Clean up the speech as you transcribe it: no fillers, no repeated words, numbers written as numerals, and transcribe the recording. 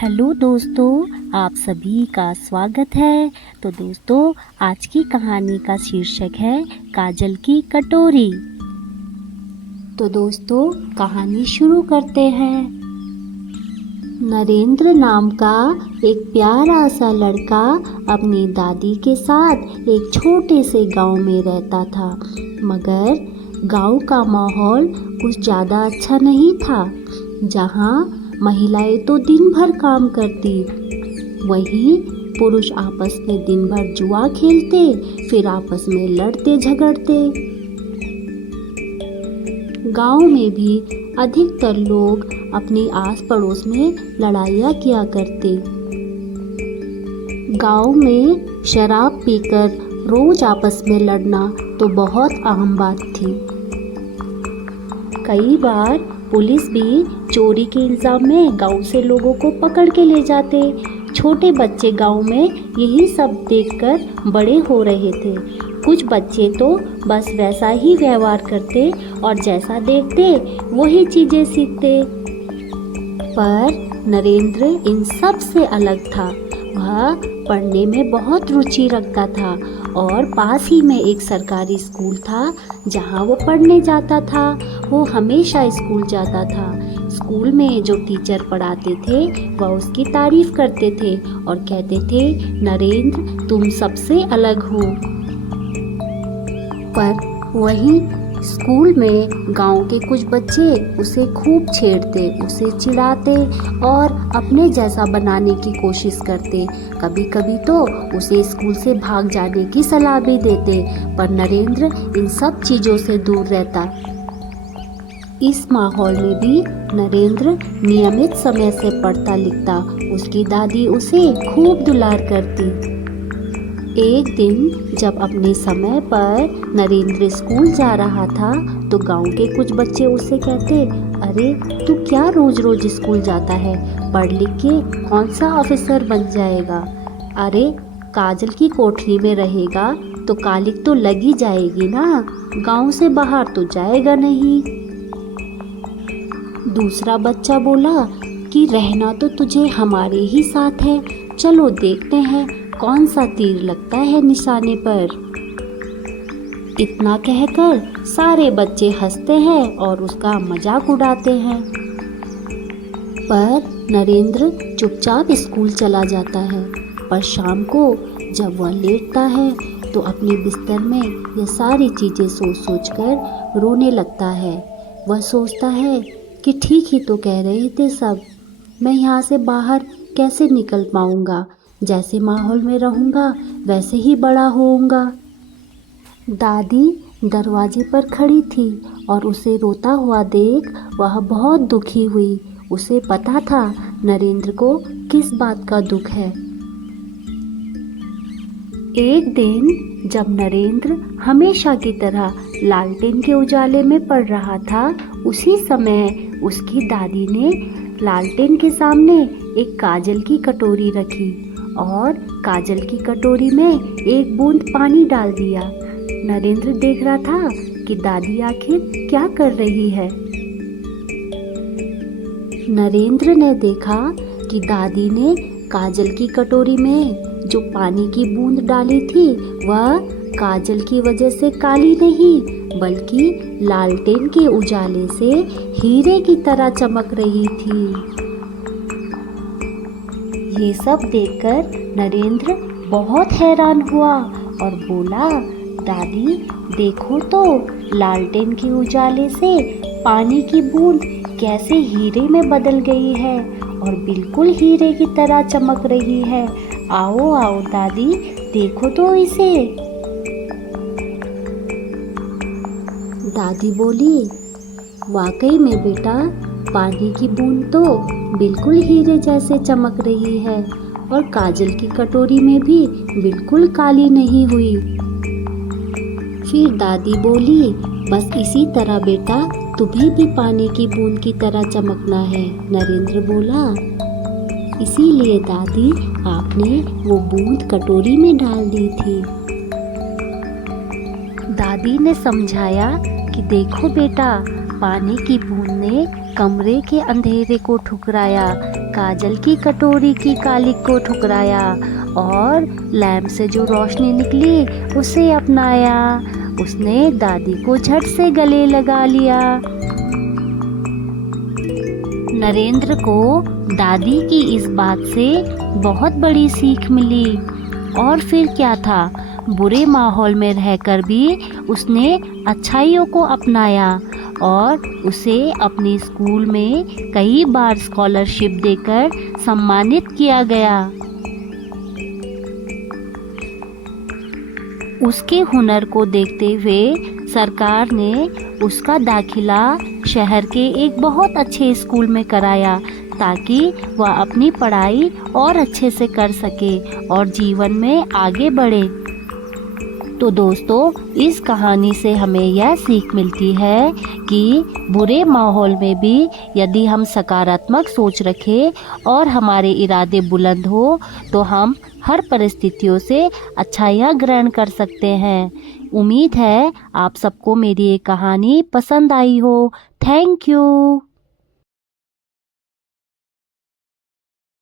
Hello दोस्तों, आप सभी का स्वागत है। तो दोस्तों, आज की कहानी का शीर्षक है काजल की कटोरी। तो दोस्तों, कहानी शुरू करते हैं। नरेंद्र नाम का एक प्यारा सा लड़का अपनी दादी के साथ एक छोटे से गांव में रहता था। मगर गांव का माहौल कुछ ज़्यादा अच्छा नहीं था। जहां महिलाएं तो दिन भर काम करती, वहीं पुरुष आपस में दिन भर जुआ खेलते, फिर आपस में लड़ते झगड़ते। गांव में भी अधिकतर लोग अपने आस पड़ोस में लड़ाइयाँ किया करते। गांव में शराब पीकर रोज आपस में लड़ना तो बहुत आम बात थी। कई बार पुलिस भी चोरी के इल्ज़ाम में गांव से लोगों को पकड़ के ले जाते। छोटे बच्चे गांव में यही सब देखकर बड़े हो रहे थे। कुछ बच्चे तो बस वैसा ही व्यवहार करते और जैसा देखते वही चीज़ें सीखते। पर नरेंद्र इन सब से अलग था। वह पढ़ने में बहुत रुचि रखता था और पास ही में एक सरकारी स्कूल था जहाँ वो पढ़ने जाता था। वो हमेशा स्कूल जाता था। स्कूल में जो टीचर पढ़ाते थे वह उसकी तारीफ करते थे और कहते थे, नरेंद्र तुम सबसे अलग हो। पर वहीं स्कूल में गांव के कुछ बच्चे उसे खूब छेड़ते, उसे चिढ़ाते और अपने जैसा बनाने की कोशिश करते। कभी कभी तो उसे स्कूल से भाग जाने की सलाह भी देते। पर नरेंद्र इन सब चीज़ों से दूर रहता। इस माहौल में भी नरेंद्र नियमित समय से पढ़ता लिखता। उसकी दादी उसे खूब दुलार करती। एक दिन जब अपने समय पर नरेंद्र स्कूल जा रहा था तो गांव के कुछ बच्चे उससे कहते, अरे तू क्या रोज रोज स्कूल जाता है? पढ़ लिख के कौन सा ऑफिसर बन जाएगा? अरे काजल की कोठरी में रहेगा तो कालिक तो लगी जाएगी ना, गांव से बाहर तो जाएगा नहीं। दूसरा बच्चा बोला कि रहना तो तुझे हमारे ही साथ है, चलो देखते हैं कौन सा तीर लगता है निशाने पर। इतना कहकर सारे बच्चे हंसते हैं और उसका मजाक उड़ाते हैं। पर नरेंद्र चुपचाप स्कूल चला जाता है। पर शाम को जब वह लेटता है तो अपने बिस्तर में ये सारी चीज़ें सोच सोच कर रोने लगता है। वह सोचता है कि ठीक ही तो कह रहे थे सब, मैं यहाँ से बाहर कैसे निकल पाऊँगा? जैसे माहौल में रहूँगा वैसे ही बड़ा होऊंगा। दादी दरवाजे पर खड़ी थी और उसे रोता हुआ देख वह बहुत दुखी हुई। उसे पता था नरेंद्र को किस बात का दुख है। एक दिन जब नरेंद्र हमेशा की तरह लालटेन के उजाले में पढ़ रहा था, उसी समय उसकी दादी ने लालटेन के सामने एक काजल की कटोरी रखी और काजल की कटोरी में एक बूंद पानी डाल दिया। नरेंद्र देख रहा था कि दादी आखिर क्या कर रही है। नरेंद्र ने देखा कि दादी ने काजल की कटोरी में जो पानी की बूंद डाली थी वह काजल की वजह से काली नहीं बल्कि लालटेन के उजाले से हीरे की तरह चमक रही थी। ये सब देखकर नरेंद्र बहुत हैरान हुआ और बोला, दादी देखो तो लालटेन के उजाले से पानी की बूंद कैसे हीरे में बदल गई है और बिल्कुल हीरे की तरह चमक रही है। आओ आओ दादी, देखो तो इसे। दादी बोली, वाकई में बेटा, पानी की बूंद तो बिल्कुल हीरे जैसे चमक रही है और काजल की कटोरी में भी बिल्कुल काली नहीं हुई। फिर दादी बोली, बस इसी तरह बेटा तुम्हें भी पानी की बूंद की तरह चमकना है। नरेंद्र बोला, इसीलिए दादी आपने वो बूंद कटोरी में डाल दी थी। दादी ने समझाया कि देखो बेटा, पानी की बूंद ने कमरे के अंधेरे को ठुकराया, काजल की कटोरी की कालिक को ठुकराया और लैंप से जो रोशनी निकली उसे अपनाया। उसने दादी को झट से गले लगा लिया। नरेंद्र को दादी की इस बात से बहुत बड़ी सीख मिली। और फिर क्या था, बुरे माहौल में रहकर भी उसने अच्छाइयों को अपनाया और उसे अपने स्कूल में कई बार स्कॉलरशिप देकर सम्मानित किया गया। उसके हुनर को देखते हुए सरकार ने उसका दाखिला शहर के एक बहुत अच्छे स्कूल में कराया ताकि वह अपनी पढ़ाई और अच्छे से कर सके और जीवन में आगे बढ़े। तो दोस्तों, इस कहानी से हमें यह सीख मिलती है कि बुरे माहौल में भी यदि हम सकारात्मक सोच रखें और हमारे इरादे बुलंद हो तो हम हर परिस्थितियों से अच्छाइयाँ ग्रहण कर सकते हैं। उम्मीद है आप सबको मेरी ये कहानी पसंद आई हो। Thank you.